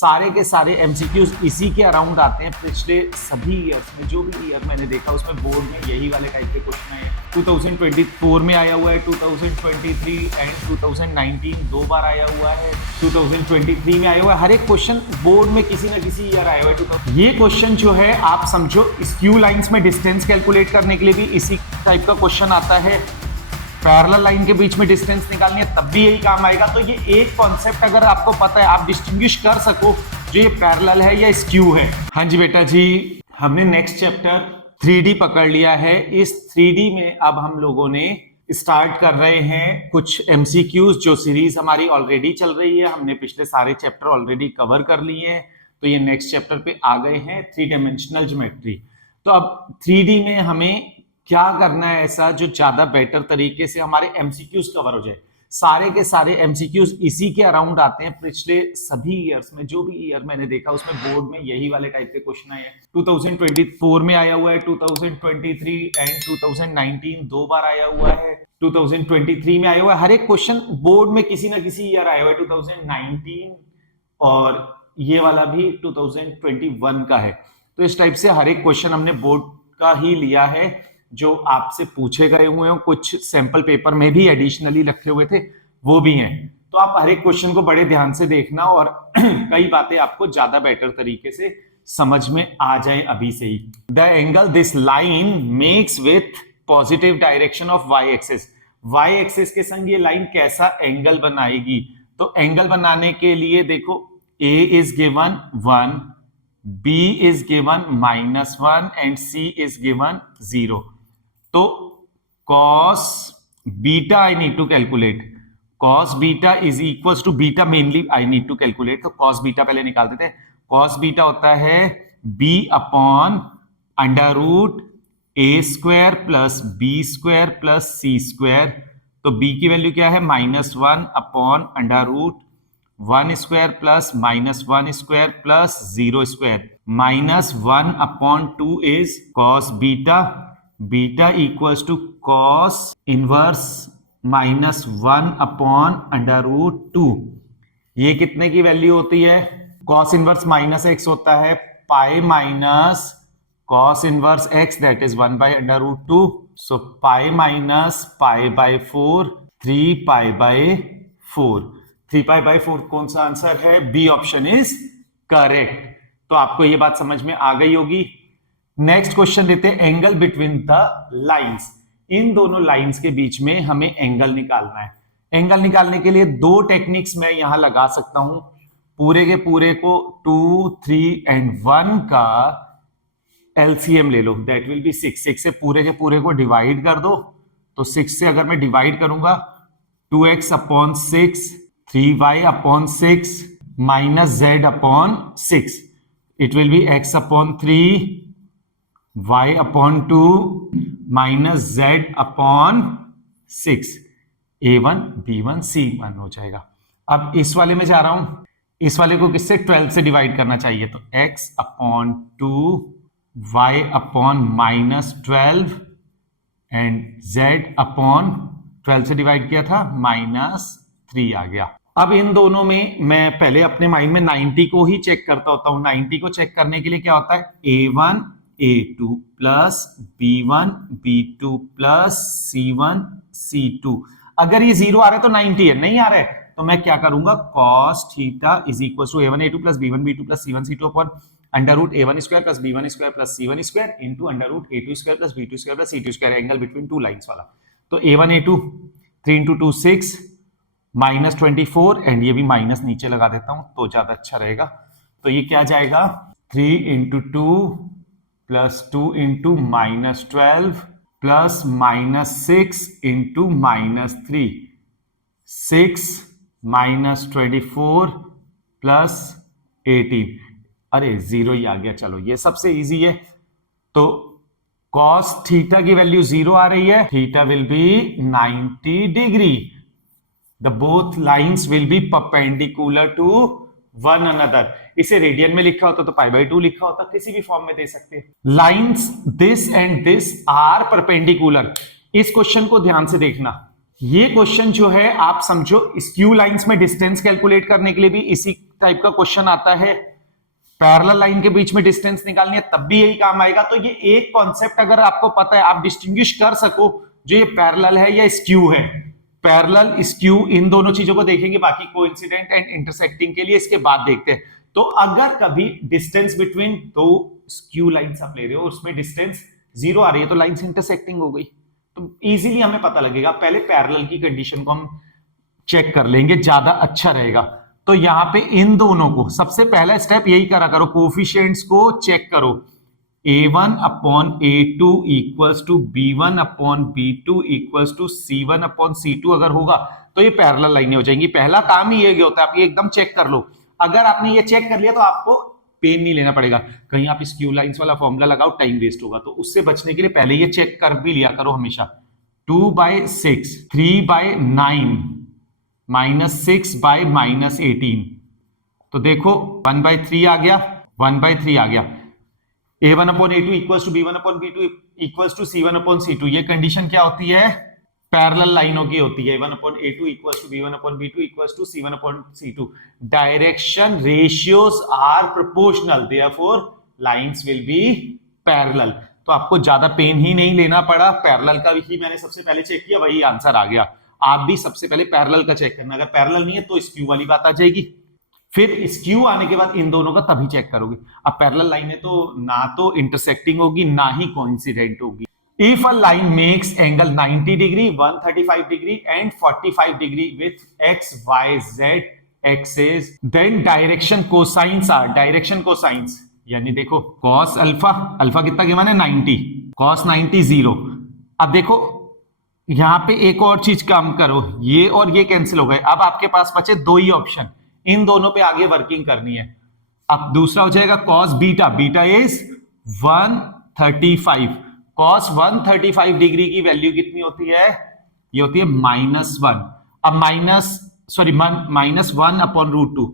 सारे के सारे एमसीक्यूज इसी के अराउंड आते हैं। पिछले सभी ईयर्स में जो भी ईयर मैंने देखा उसमें बोर्ड में यही वाले टाइप के क्वेश्चन आए हैं। 2024 में आया हुआ है, 2023 एंड 2019 दो बार आया हुआ है, 2023 में आया हुआ है। हर एक क्वेश्चन बोर्ड में किसी न किसी ईयर आया हुआ है। ये क्वेश्चन जो है आप समझो स्क्यू लाइंस में डिस्टेंस कैलकुलेट करने के लिए भी इसी टाइप का क्वेश्चन आता है। पैरेलल लाइन के बीच में डिस्टेंस निकालनी है तब भी यही काम आएगा। तो ये एक कॉन्सेप्ट अगर आपको पता है, आप डिस्टिंग्विश कर सको जो ये पैरेलल है या स्क्यू है। हाँ जी बेटा जी, हमने नेक्स्ट चैप्टर 3D पकड़ लिया है। इस 3D में अब हम लोगों ने स्टार्ट कर रहे हैं कुछ एमसीक्यूज, जो सीरीज हमारी ऑलरेडी चल रही है। हमने पिछले सारे चैप्टर ऑलरेडी कवर कर लिए हैं, तो ये नेक्स्ट चैप्टर पे आ गए हैं, 3 डायमेंशनल ज्योमेट्री। तो अब 3D में हमें क्या करना है ऐसा जो ज्यादा बेटर तरीके से हमारे एमसीक्यूज कवर हो जाए। सारे के सारे एमसीक्यूज इसी के अराउंड आते हैं। पिछले सभी ईयर्स में जो भी ईयर मैंने देखा उसमें बोर्ड में यही वाले टाइप के क्वेश्चन आए हैं। 2024 में आया हुआ है, 2023 एंड 2019 दो बार आया हुआ है, 2023 में आया हुआ है। हर एक क्वेश्चन बोर्ड में किसी न किसी ईयर आया हुआ है, 2019 और ये वाला भी 2021 का है। तो इस टाइप से हर एक क्वेश्चन हमने बोर्ड का ही लिया है जो आपसे पूछे गए हुए हैं। कुछ सैंपल पेपर में भी एडिशनली रखे हुए थे, वो भी हैं। तो आप हर एक क्वेश्चन को बड़े ध्यान से देखना और कई बातें आपको ज्यादा बेटर तरीके से समझ में आ जाए अभी से ही। The angle this line makes with positive direction of Y axis. Y axis के संग ये लाइन कैसा एंगल बनाएगी? तो एंगल बनाने के लिए देखो, ए is given 1, B is given -1 and C is given 0. तो cos beta I need to calculate. Cos beta is equals to beta mainly I need to calculate. तो cos beta पहले निकाल देते हैं। Cos beta होता है B upon under root A² plus B² plus C²। तो B की value क्या है? -1 upon under root 1² plus -1² plus 0²। -1 upon 2 is cos beta, beta equals to cos inverse -1 upon under root 2। ये कितने की वैल्यू होती है? cos इनवर्स -x होता है pi minus cos inverse x, that is 1 by under root 2। So pi minus pi by 4, 3 pi by 4। 3 pi by 4 कौन सा answer है? B option is correct. तो आपको ये बात समझ में आ गई होगी। नेक्स्ट क्वेश्चन देते हैं, एंगल बिटवीन द लाइंस। इन दोनों लाइंस के बीच में हमें एंगल निकालना है। एंगल निकालने के लिए दो टेक्निक्स मैं यहां लगा सकता हूं। पूरे के पूरे को 2, 3 एंड 1 का एलसीएम ले लो, दैट विल बी 6। 6 से पूरे के पूरे को डिवाइड कर दो। तो 6 से अगर मैं डिवाइड करूंगा, 2x upon 6, 3y upon 6 minus z upon 6, it will be x upon 3, y upon 2 minus z upon 6। a1 b1 c1 हो जाएगा। अब इस वाले में जा रहा हूं, इस वाले को किससे? 12 से डिवाइड करना चाहिए। तो x upon 2, y upon -12 and z upon 12 से डिवाइड किया था -3 आ गया। अब इन दोनों में मैं पहले अपने माइंड में 90 को ही चेक करता होता हूं। 90 को चेक करने के लिए क्या होता है? a1 a2 plus b1 b2 plus c1 c2। अगर ये 0 आ रहा है तो 90 है, नहीं आ रहा है तो मैं क्या करूंगा? cos theta is equal to a1 a2 plus b1 b2 plus c1 c2 upon under root a1 square plus b1 square plus c1 square into under root a2 square plus b2 square plus c2 square, angle between two lines वाला। तो a1 a2 3 into 2 6 -24 and ये भी minus नीचे लगा देता हूं तो ज्यादा अच्छा रहेगा। तो ये क्या जाएगा? 3 into 2 plus 2 into -12 plus -6 into -3, 6 -24 plus 18। अरे 0 ही आ गया। चलो ये सबसे इजी है। तो cos थीटा की वैल्यू 0 आ रही है, theta will be 90 degree. The both lines will be perpendicular to one another। इसे रेडियन में लिखा होता तो π/2 लिखा होता, किसी भी फॉर्म में दे सकते हैं। Lines this and this are perpendicular। इस क्वेश्चन को ध्यान से देखना। ये क्वेश्चन जो है आप समझो स्क्यू लाइंस में डिस्टेंस कैलकुलेट करने के लिए भी इसी टाइप का क्वेश्चन आता है, पैरेलल लाइन के बीच में डिस्टेंस निकालनी है, तब भी यही काम आएगा। तो ये एक कॉन्सेप्ट अगर आपको पता है, आप डिस्टिंग्विश कर सको जो ये पैरेलल है या स्क्यू है, पैरेलल स्क्यू इन दोनों चीजों को देखेंगे, बाकी कोइंसिडेंट एंड इंटरसेक्टिंग के लिए इसके बाद देखते हैं। तो अगर कभी डिस्टेंस बिटवीन दो स्क्यू लाइंस आप ले रहे हो, उसमें डिस्टेंस 0 आ रही है, तो लाइंस इंटरसेक्टिंग हो गई, तो इजीली हमें पता लगेगा। पहले पैरेलल की कंडीशन को हम चेक कर लेंगे, ज्यादा अच्छा रहेगा। तो यहां पे इन दोनों को सबसे पहला स्टेप यही करा करो, कोफिशिएंट्स को चेक करो। a1 upon a2 equals to b1 upon b2 equals to c1 upon c2 अगर होगा तो ये पैरेलल लाइनें हो जाएंगी। पहला काम ही ये होता है, आप ये एकदम चेक कर लो। अगर आपने ये चेक कर लिया तो आपको पेन नहीं लेना पड़ेगा, कहीं आप स्क्यू लाइंस वाला फॉर्मूला लगाओ, टाइम वेस्ट होगा। तो उससे बचने के लिए पहले ये चेक कर भी लिया करो हमेशा। 2/6, 3/9 -6 बाय -18, तो देखो 1/3 आ गया, 1/3 आ गया। a1 upon a2 equals to b1 upon b2 equals to c1 upon c2, ये कंडीशन क्या होती है, पैरेलल लाइनों की होती है। a1 upon a2 equals to b1 upon b2 equals to c1 upon c2। Direction ratios are proportional, therefore lines will be parallel. तो आपको ज्यादा पेन ही नहीं लेना पड़ा, पैरेलल का ही मैंने सबसे पहले चेक किया, वही आंसर आ गया। आप भी सबसे पहले पैरेलल का चेक करना, अगर पैरेलल नहीं है तो स्क्यू वाली बात आ जाएगी, फिर स्क्यू आने के बाद इन दोनों का तभी चेक करोगे। अब पैरेलल लाइनें तो ना तो इंटरसेक्टिंग होगी ना ही कोइंसिडेंट होगी। If a line makes angle 90 degree, 135 degree and 45 degree with x y z axes, then direction cosines are, direction cosines यानी देखो कॉस अल्फा, अल्फा कितना गिवन है 90, कॉस 90 0। अब देखो यहां पे एक और चीज काम करो, ये और ये कैंसिल हो गए, अब आपके पास बचे दो ही ऑप्शन, इन दोनों पे आगे वर्किंग करनी है। अब दूसरा हो जाएगा cos beta, beta is 135, cos 135 degree की वैल्यू कितनी होती है, ये होती है -1। अब -1 अपॉन √2,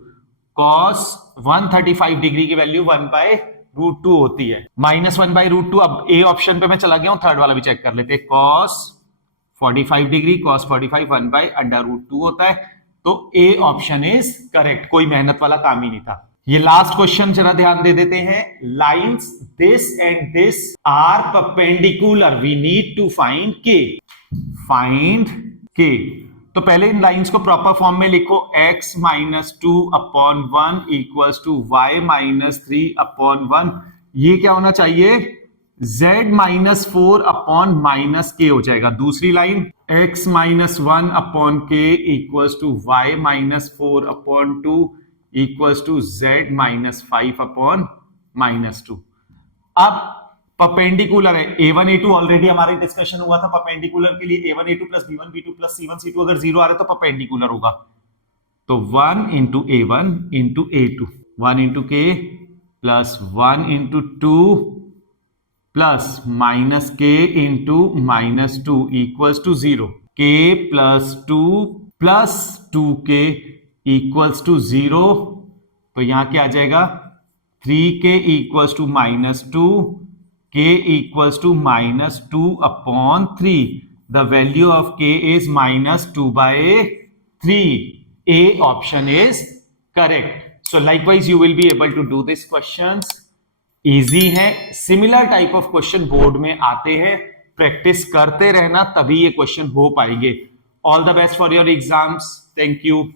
कॉस 135 डिग्री की वैल्यू 1/√2 होती है, -1/√2। अब ए ऑप्शन पे मैं चला गया हूं, थर्ड वाला भी चेक कर लेते हैं। कॉस 45 डिग्री, कॉस 45 1/√2 होता है, तो ए ऑप्शन इज करेक्ट, कोई मेहनत वाला काम ही नहीं था। ये लास्ट क्वेश्चन जरा ध्यान दे देते हैं। Lines this and this are perpendicular, we need to find K, find K. तो पहले इन लाइंस को प्रॉपर फॉर्म में लिखो, x -2 upon 1 equals to y -3 upon 1, ये क्या होना चाहिए, z -4 अपॉन -k हो जाएगा। दूसरी line x -1 upon k equals to y -4 upon 2 equals to z -5 upon -2। अब परपेंडिकुलर है, a1 a2 ऑलरेडी हमारे डिस्कशन हुआ था, परपेंडिकुलर के लिए a1 a2 plus b1 b2 plus c1 c2 अगर 0 आ रहे तो परपेंडिकुलर होगा। तो 1 into a1 into a2, 1 into k plus 1 into 2 plus -k into -2 equals to 0, k plus 2 plus 2k equals to 0। तो यहां क्या आ जाएगा, 3k equals to -2, k equals to -2 upon 3। The value of k is -2/3। A option is correct. So likewise you will be able to do these questions. Easy है, similar type of question board में आते हैं, practice करते रहना तभी ये question हो पाएंगे। All the best for your exams, thank you.